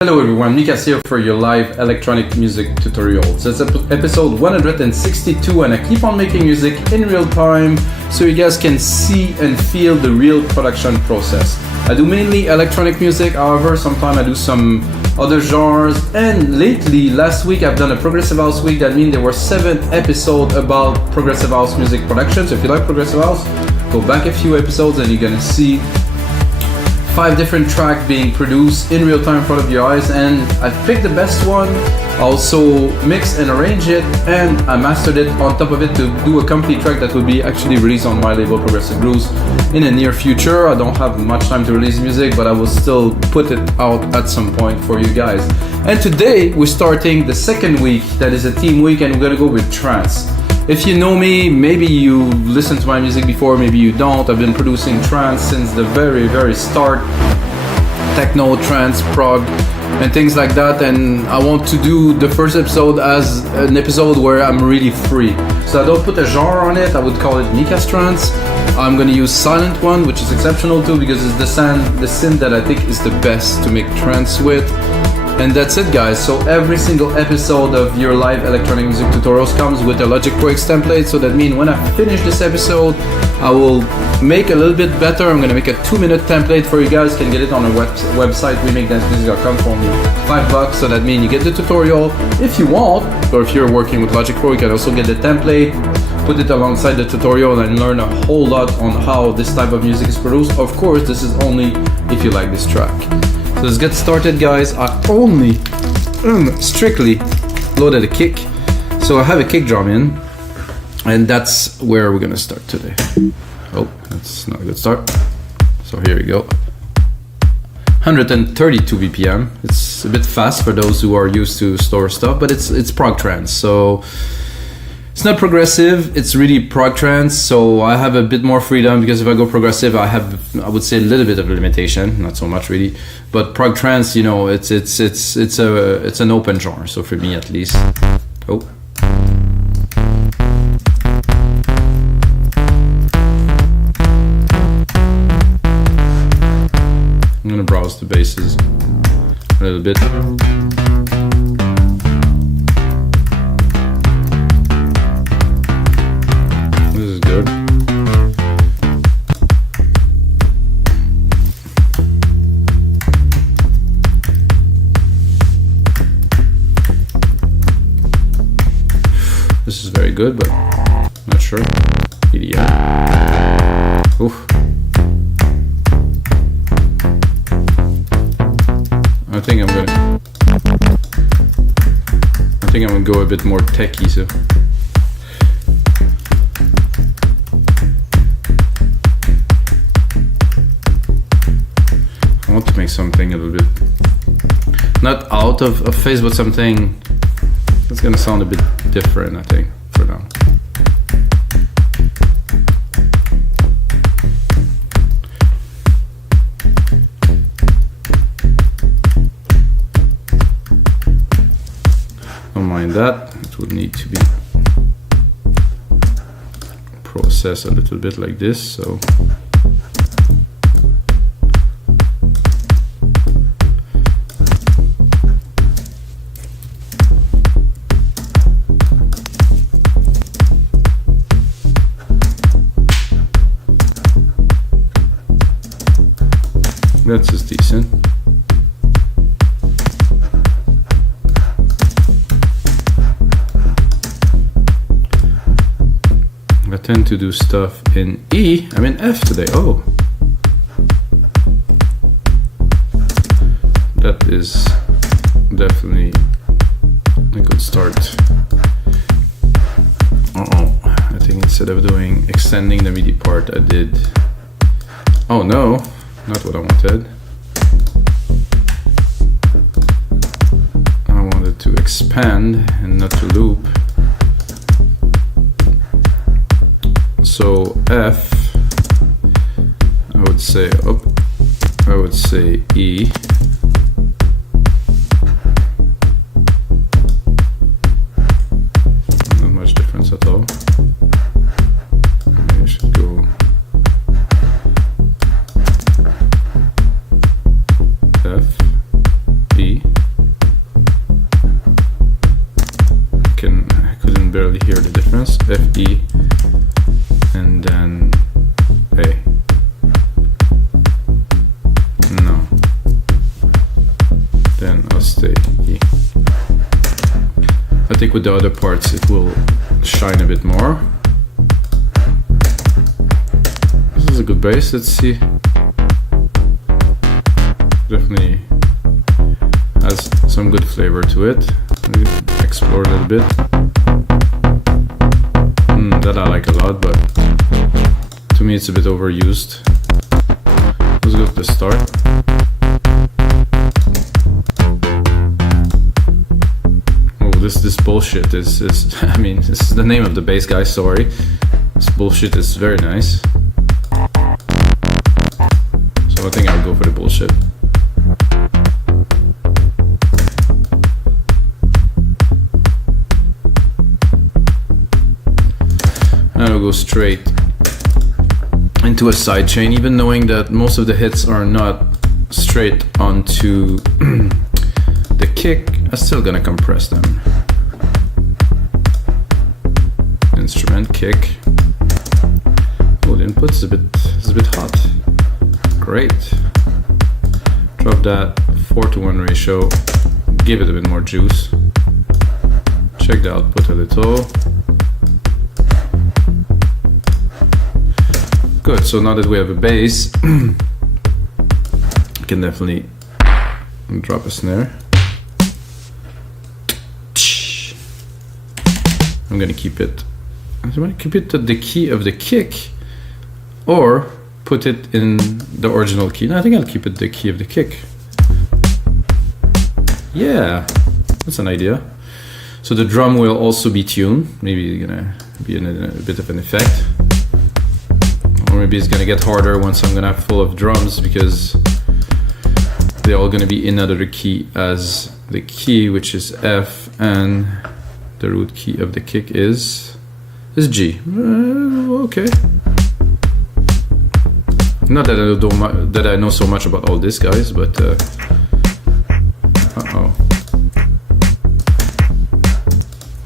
Hello everyone, Mikas here for your live electronic music tutorials. It's episode 162 and I keep on making music in real time so you guys can see and feel the real production process. I do mainly electronic music, however sometimes I do some other genres, and lately, last week I've done a progressive house week. That means there were 7 episodes about progressive house music production. So if you like progressive house, go back a few episodes and you're gonna see 5 different tracks being produced in real time in front of your eyes, and I picked the best one, also mixed and arranged it, and I mastered it on top of it to do a complete track that will be actually released on my label Progressive Grooves in the near future. I don't have much time to release music, but I will still put it out at some point for you guys. And today we're starting the second week, that is a theme week, and we're gonna go with trance. If you know me, maybe you listened to my music before, maybe you don't. I've been producing trance since the very start. Techno, trance, prog, and things like that. And I want to do the first episode as an episode where I'm really free. So I don't put a genre on it, I would call it Mikas trance. I'm gonna use Sylenth1, which is exceptional too, because it's the synth that I think is the best to make trance with. And that's it guys, so every single episode of your live electronic music tutorials comes with a Logic Pro X template, so that means when I finish this episode, I will make a little bit better. I'm gonna make a 2-minute template for you guys, can get it on our website, remakedancemusic.com for only $5, so that means you get the tutorial if you want, or if you're working with Logic Pro, you can also get the template, put it alongside the tutorial and learn a whole lot on how this type of music is produced. Of course, this is only if you like this track. So let's get started guys. I only strictly loaded a kick, so I have a kick drum in, and that's where we're gonna start today. Oh, that's not a good start. So here we go. 132 BPM. It's a bit fast for those who are used to slower stuff, but it's prog trance, so it's not progressive, it's really prog trance, so I have a bit more freedom, because if I go progressive, I would say a little bit of a limitation, not so much really. But prog trance, you know, it's an open genre, so for me at least. Oh. I'm gonna browse the basses a little bit. This is very good, but not sure. EDM. Oof. I think I'm gonna go a bit more techy, so. I want to make something a little bit, not out of phase, but something that's gonna sound a bit different, I think, for now. Don't mind that, it would need to be processed a little bit like this, so. That's just decent. I tend to do stuff in E, I'm in F today. Oh, that is definitely a good start. I think instead of extending the MIDI part, I did, oh no, not what I wanted. I wanted to expand and not to loop. So F, I would say up, I would say E. Not much difference at all. Maybe I should go F, E. barely hear the difference. F, E, and then A. No. Then I'll stay E. I think with the other parts it will shine a bit more. This is a good bass, let's see. Definitely has some good flavor to it. Maybe explore a little bit. That I like a lot, but to me it's a bit overused. Let's go to the start. Oh, this bullshit is I mean, this is the name of the bass, guys, sorry. This bullshit is very nice. So I think I'll go for the bullshit. And I'll go straight into a sidechain, even knowing that most of the hits are not straight onto the kick. I'm still gonna compress them. Instrument, kick. Oh, the input is a bit hot. Great. Drop that 4:1 ratio. Give it a bit more juice. Check the output a little. Good, so now that we have a bass, I can definitely drop a snare. I'm gonna keep it. I'm gonna keep it at the key of the kick, or put it in the original key. No, I think I'll keep it the key of the kick. Yeah, that's an idea. So the drum will also be tuned. Maybe gonna be in a bit of an effect. Or maybe it's gonna get harder once I'm gonna have full of drums, because they're all gonna be in another key as the key, which is F, and the root key of the kick is G. Okay. Not that I know so much about all this, guys, but uh-oh.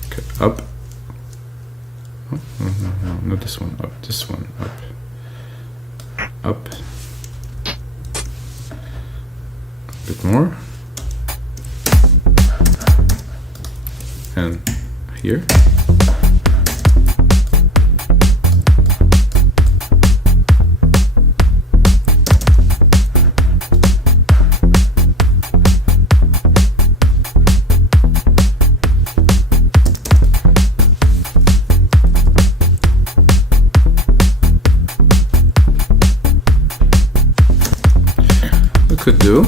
Okay, up. Oh, no, not this one, up, this one, up. Up. A bit more. And here. Could do.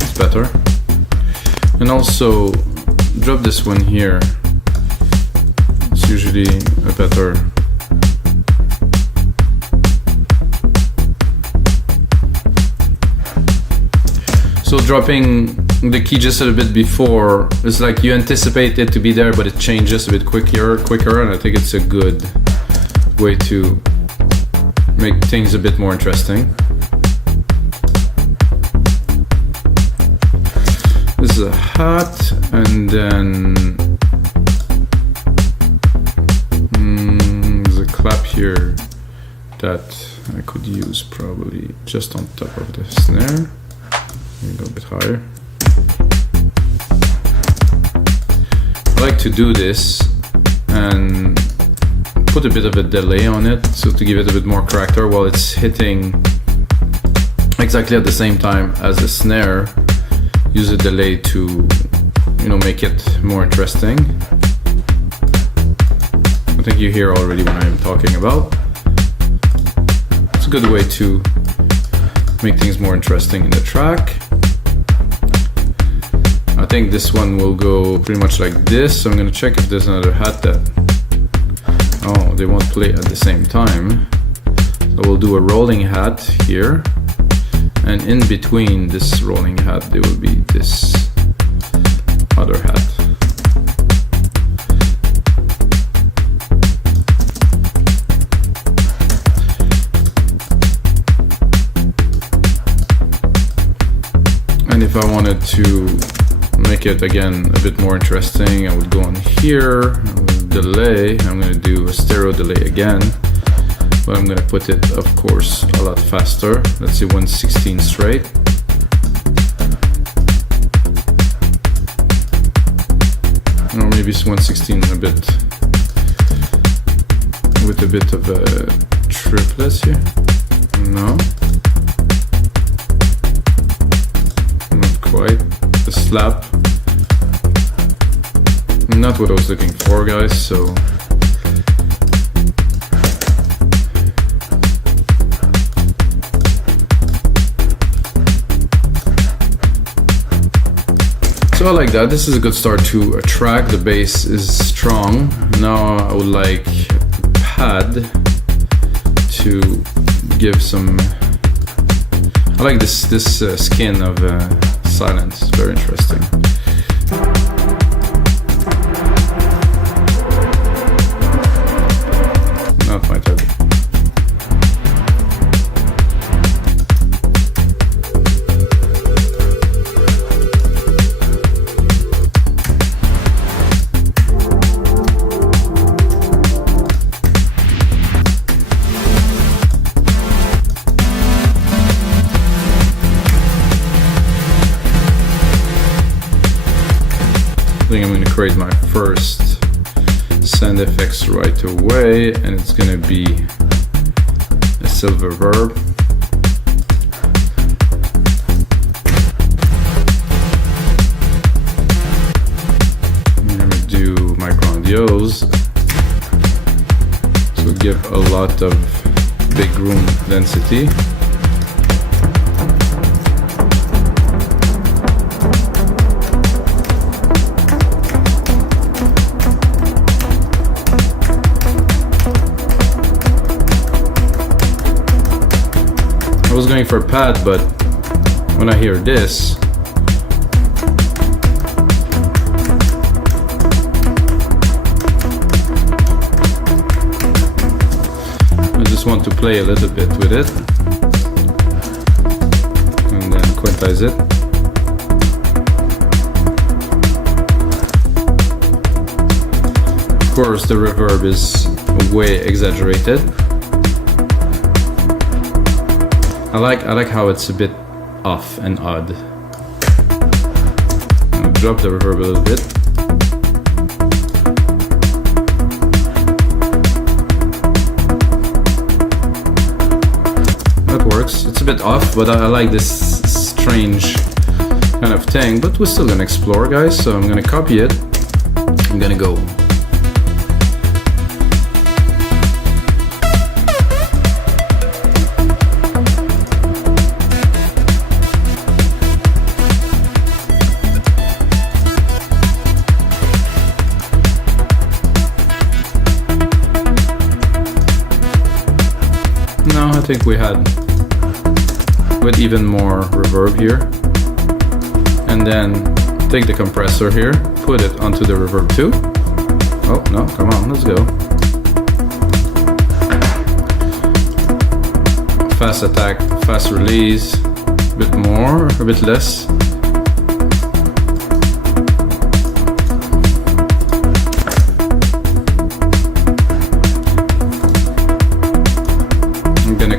It's better. And also drop this one here. It's usually a better. So dropping the key just a little bit before, it's like you anticipate it to be there, but it changes a bit quicker, and I think it's a good way to make things a bit more interesting. This is a hat, and then there's a clap here that I could use probably just on top of the snare. Go a bit higher. I like to do this and put a bit of a delay on it, so to give it a bit more character while it's hitting exactly at the same time as the snare. Use a delay to, you know, make it more interesting. I think you hear already what I'm talking about. It's a good way to make things more interesting in the track. I think this one will go pretty much like this. So I'm gonna check if there's another hat that, oh, they won't play at the same time. So we'll do a rolling hat here, and in between this rolling hat there will be this other hat. And I wanted to make it again a bit more interesting, I would go on here, delay. I'm going to do a stereo delay again, but I'm going to put it, of course, a lot faster. Let's see, 116 straight. Or maybe it's 116 a bit, with a bit of a triplets here. No, not quite. A slap. Not what I was looking for, guys, so I like that. This is a good start to a track. The bass is strong. Now I would like pad to give some. I like this skin of Sylenth. It's very interesting. Not my type. I think I'm going to create my first sound effects right away, and it's going to be a silver verb. I'm going to do micro-audios, so give a lot of big room density. I was going for a pad, but when I hear this, I just want to play a little bit with it and then quantize it. Of course, the reverb is way exaggerated. I like how it's a bit off and odd. I'll drop the reverb a little bit. That works. It's a bit off, but I like this strange kind of thing. But we're still gonna explore, guys. So I'm gonna copy it. I'm gonna go. I think we had with even more reverb here, and then take the compressor here, put it onto the reverb too. Oh no, come on, let's go. Fast attack, fast release, a bit more, a bit less.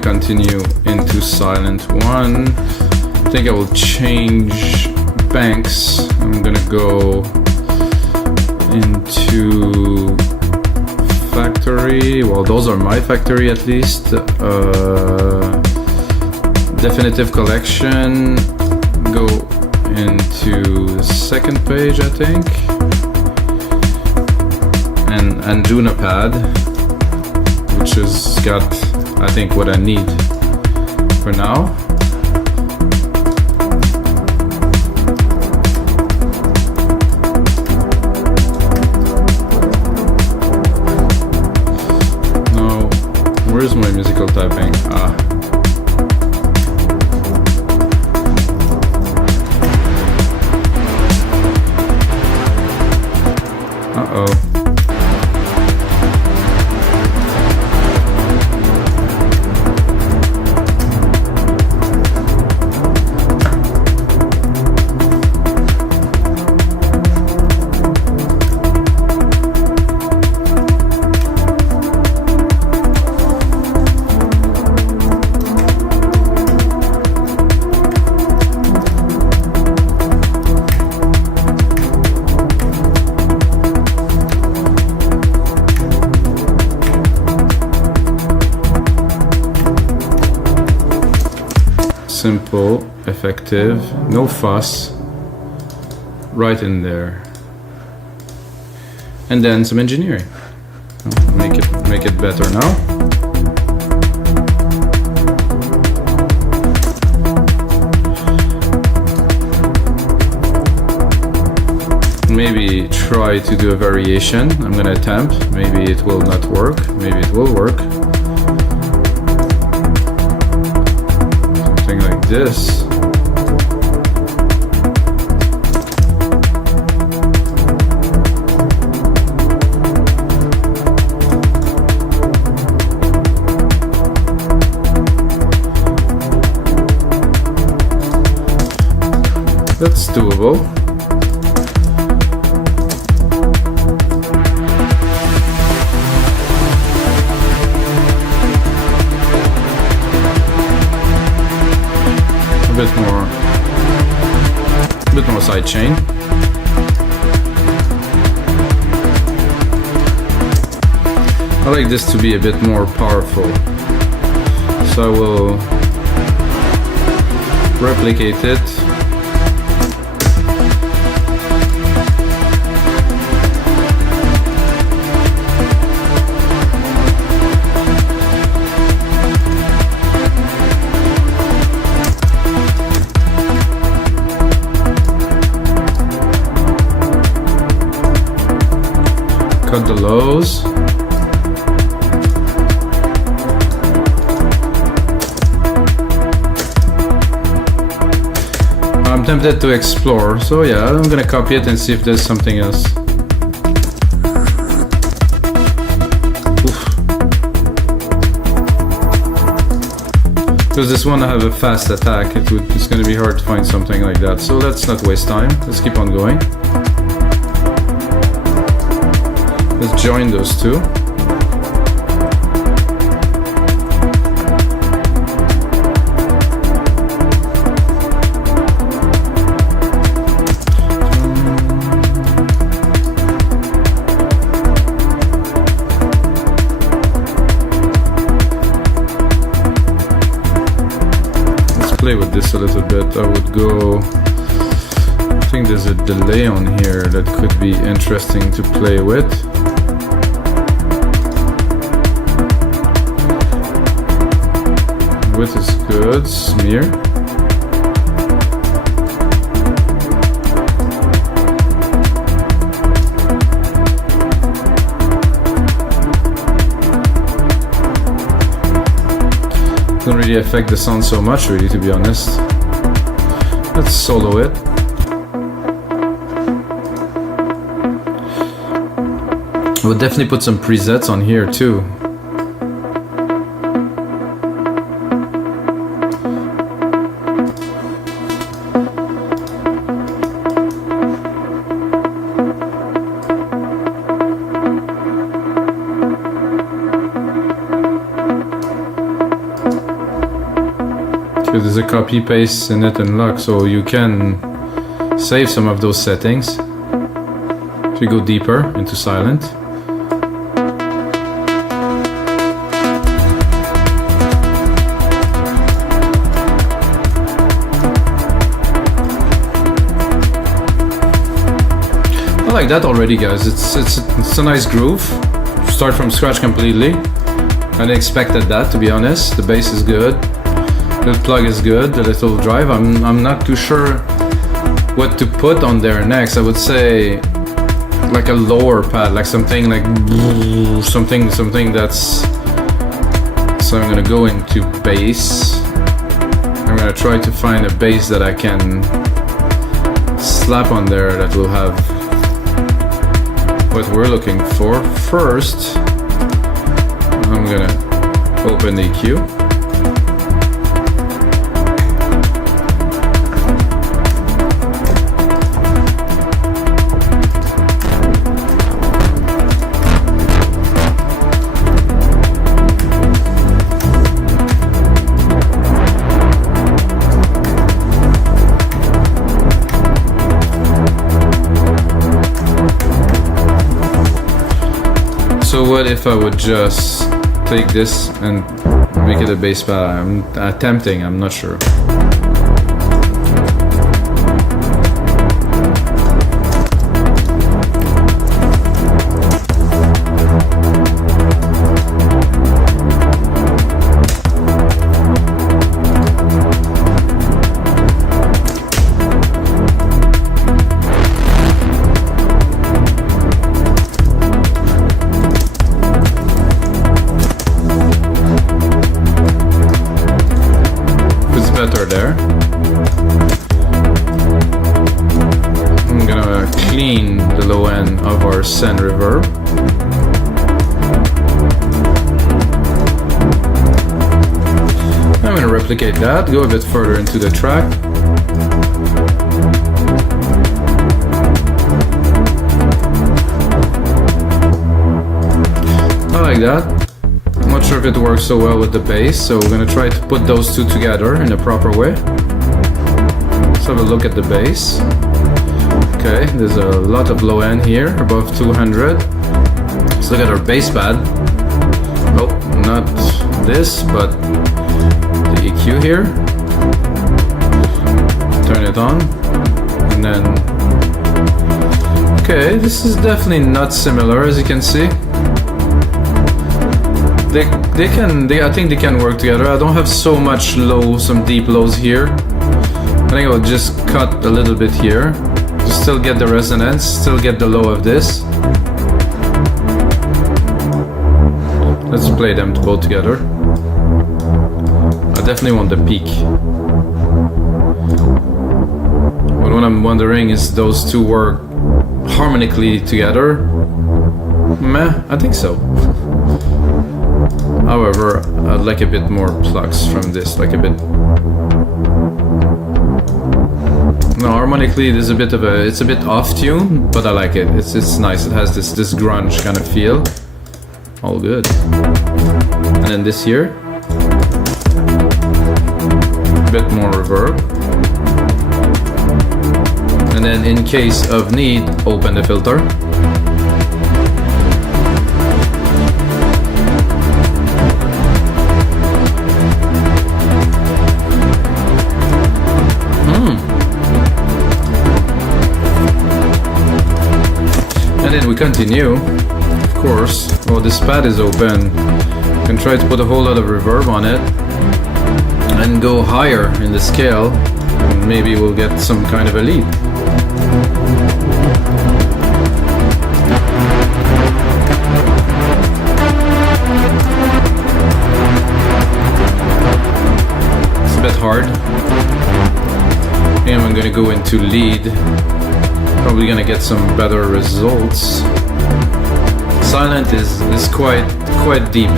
Continue into Sylenth1. I think I will change banks. I'm gonna go into factory. Well, those are my factory at least. Definitive collection. Go into the second page, I think. And Duna pad, which has got, I think, what I need for now. Now, where's my musical typing? Uh-oh. simple, effective, no fuss, right in there. And then some engineering. Make it better now. Maybe try to do a variation. I'm gonna attempt. Maybe it will not work. Maybe it will work. Something like this. That's doable. A bit more side chain. I like this to be a bit more powerful, so I will replicate it. Cut the lows. I'm tempted to explore, so yeah, I'm gonna copy it and see if there's something else. Oof. Because this one I have a fast attack, it's gonna be hard to find something like that. So let's not waste time, let's keep on going. Let's join those two. Let's play with this a little bit. I would go... I think there's a delay on here that could be interesting to play with. Width is good, smear. Doesn't really affect the sound so much, really, to be honest. Let's solo it. I would definitely put some presets on here too. There's a copy paste in it and lock, so you can save some of those settings if you go deeper into Sylenth. I like that already, guys. It's a nice groove. Start from scratch completely. I expected that, to be honest. The bass is good. The plug is good, the little drive. I'm not too sure what to put on there next. I would say like a lower pad, like something like something that's. So I'm gonna go into bass. I'm gonna try to find a bass that I can slap on there that will have what we're looking for. First, I'm gonna open the EQ. So what if I would just take this and make it a bass pad. I'm attempting, I'm not sure. Better there. I'm gonna clean the low end of our send reverb. I'm gonna replicate that, go a bit further into the track. I like that. I'm not sure if it works so well with the bass, so we're gonna try to put those two together in a proper way. Let's have a look at the bass. Okay, there's a lot of low end here, above 200. Let's look at our bass pad. Oh, not this, but the EQ here. Turn it on, and then... Okay, this is definitely not similar, as you can see. I think they can work together. I don't have so much low, some deep lows here. I think I'll just cut a little bit here to still get the resonance, still get the low of this. Let's play them both together. I definitely want the peak. But what I'm wondering is those two work harmonically together. Meh, I think so. However, I'd like a bit more plucks from this, like a bit... No, harmonically there's a bit of a... It's a bit off tune, but I like it. It's nice, it has this grunge kind of feel. All good. And then this here. A bit more reverb. And then in case of need, open the filter. And then we continue, of course. Well, this pad is open. You can try to put a whole lot of reverb on it and go higher in the scale, and maybe we'll get some kind of a lead. It's a bit hard. And I'm gonna go into lead. Probably gonna get some better results. Sylenth is quite deep.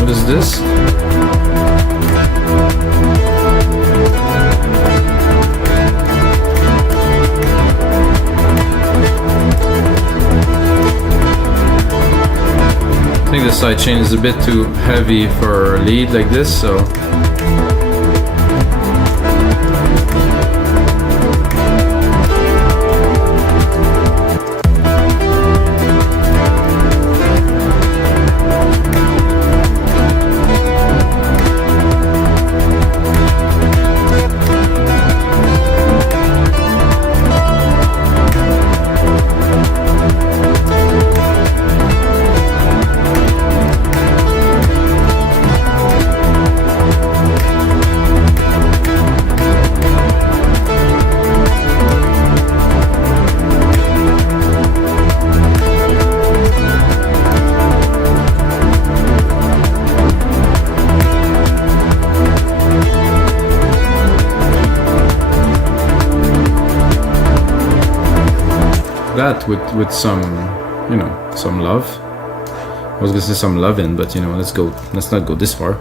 What is this? I think the sidechain is a bit too heavy for a lead like this, so that with some, you know, some love. I was gonna say some loving, but you know, let's not go this far.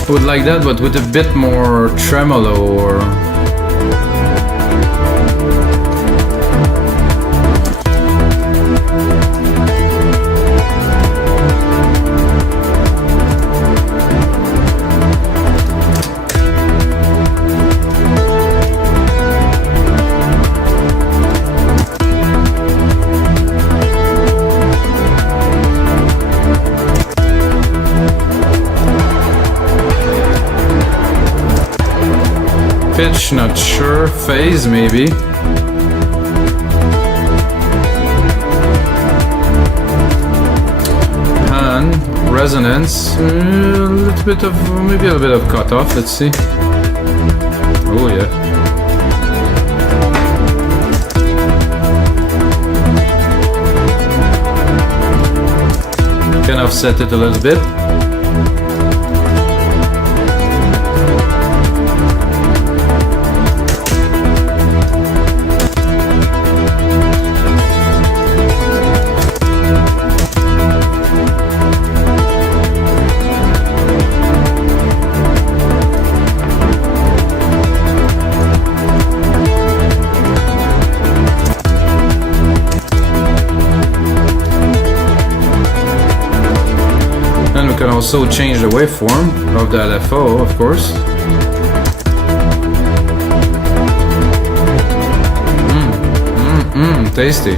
I would like that, but with a bit more tremolo or... Pitch, not sure. Phase, maybe. Pan, resonance, a little bit of, maybe a bit of cutoff. Let's see. Oh yeah. Can offset it a little bit. We can also change the waveform of the LFO, of course. Tasty.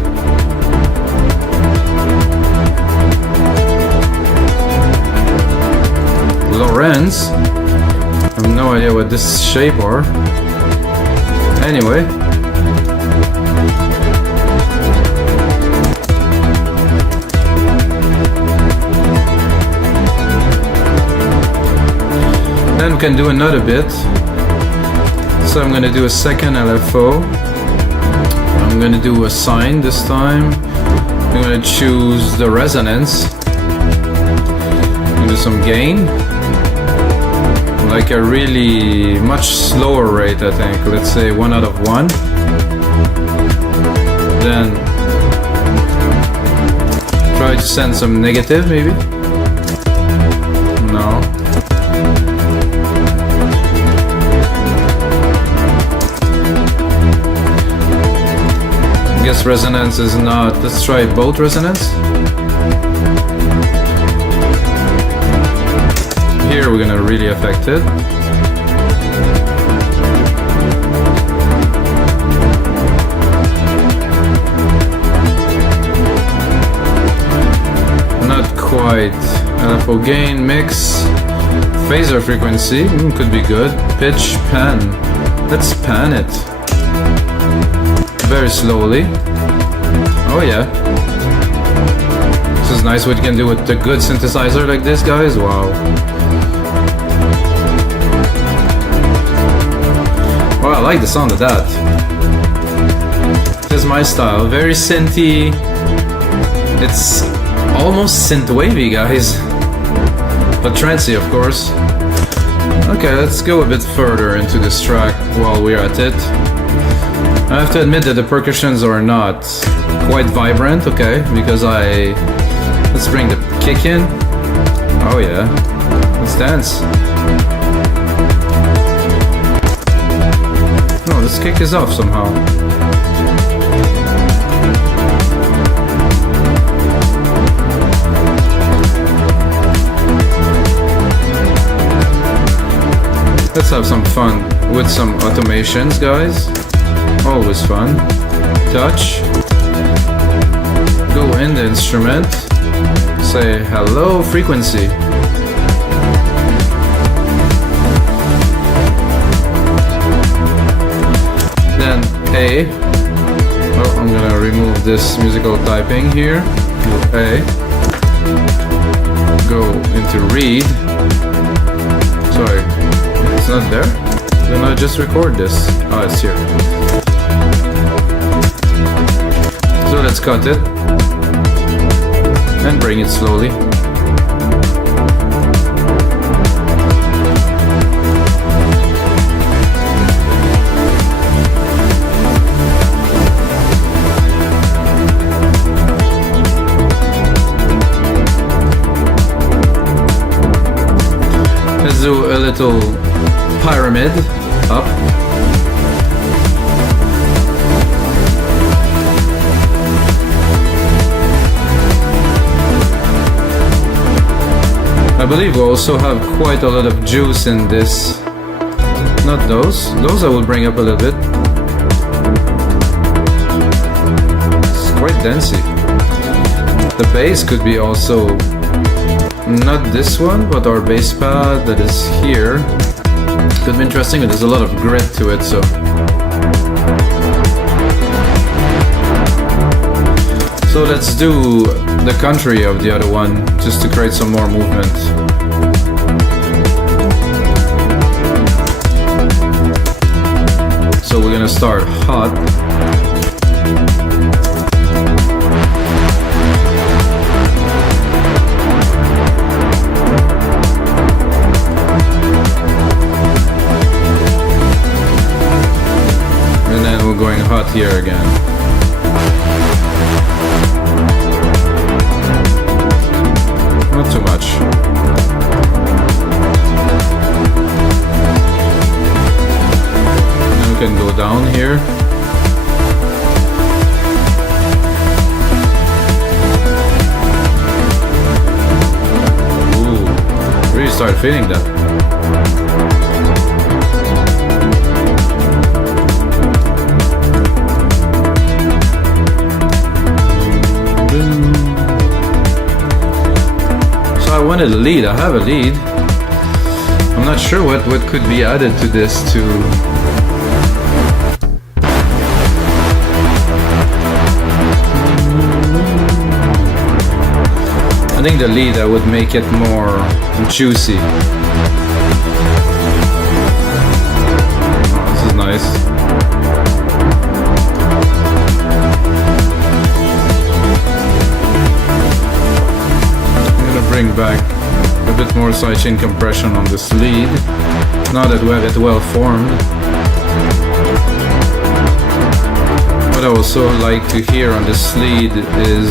Lorenz. I have no idea what this shape are. Anyway. Then we can do another bit. So I'm gonna do a second LFO. I'm gonna do a sine this time. I'm gonna choose the resonance. Do some gain. Like a really much slower rate, I think. Let's say 1 out of 1. Then try to send some negative, maybe. No. I guess resonance is not. Let's try both resonance. Here we're gonna really affect it. Not quite. LFO gain, mix, phaser frequency, could be good. Pitch, pan. Let's pan it. Very slowly. Oh yeah. This is nice what you can do with a good synthesizer like this, guys. Wow. Well, I like the sound of that. This is my style. Very synthy. It's almost synth-wavy, guys. But trancey, of course. Okay, let's go a bit further into this track while we're at it. I have to admit that the percussions are not quite vibrant, okay, because let's bring the kick in. Oh yeah, let's dance. No, this kick is off somehow. Let's have some fun with some automations, guys. Always fun. Touch. Go in the instrument. Say hello, frequency. Then A. Oh, I'm gonna remove this musical typing here. Do A. Go into read. Sorry, it's not there? Then I just record this. Oh, it's here. So let's cut it and bring it slowly. Let's do a little pyramid up. I believe we also have quite a lot of juice in this. Not those. Those I will bring up a little bit. It's quite dancey. The bass could be also not this one, but our bass pad that is here. Could be interesting, but there's a lot of grit to it, so. So let's do the country of the other one, just to create some more movement. So we're gonna start hot. And then we're going hot here again. Not too much. Then we can go down here. Ooh, really start feeling that. I wanted a lead. I have a lead. I'm not sure what could be added to this to. I think the lead I would make it more juicy. Oh, this is nice. Bring back a bit more sidechain compression on this lead, now that we have it well formed. What I also like to hear on this lead is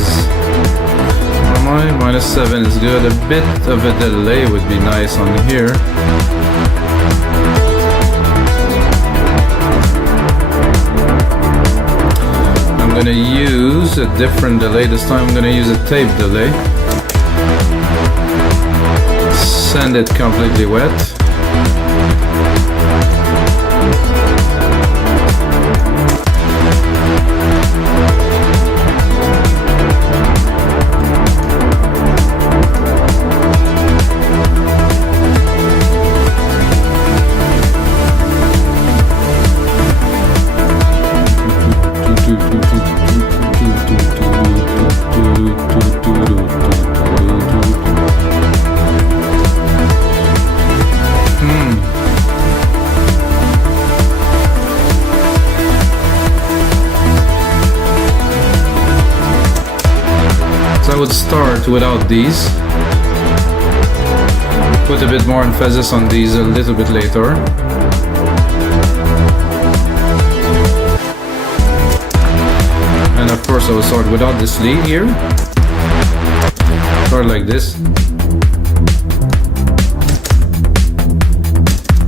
my -7 is good. A bit of a delay would be nice on here. I'm gonna use a different delay this time. I'm gonna use a tape delay. Send it completely wet. I would start without these, put a bit more emphasis on these a little bit later. And of course I will start without this lead here. Start like this.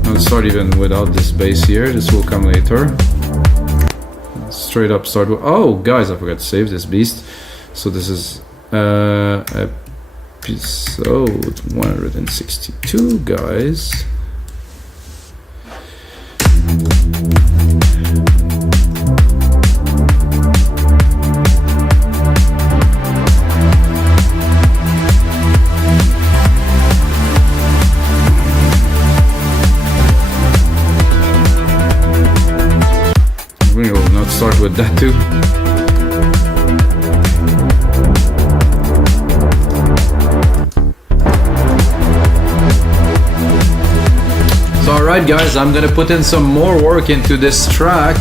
I'll start even without this bass here, this will come later. Straight up start with, oh guys, I forgot to save this beast. So this is episode 162, guys. We will not start with that too. Alright guys, I'm gonna put in some more work into this track.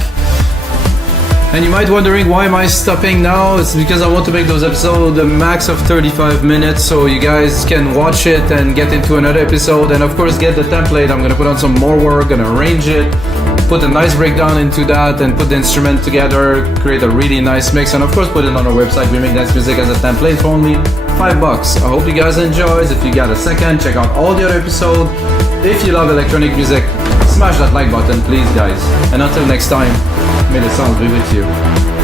And you might be wondering, why am I stopping now? It's because I want to make those episodes a max of 35 minutes so you guys can watch it and get into another episode, and of course get the template. I'm gonna put on some more work, gonna arrange it, put a nice breakdown into that, and put the instrument together, create a really nice mix, and of course put it on our website. We make dance music as a template for only $5. I hope you guys enjoy. If you got a second, check out all the other episodes. If you love electronic music, smash that like button please guys. And until next time, may the sound be with you.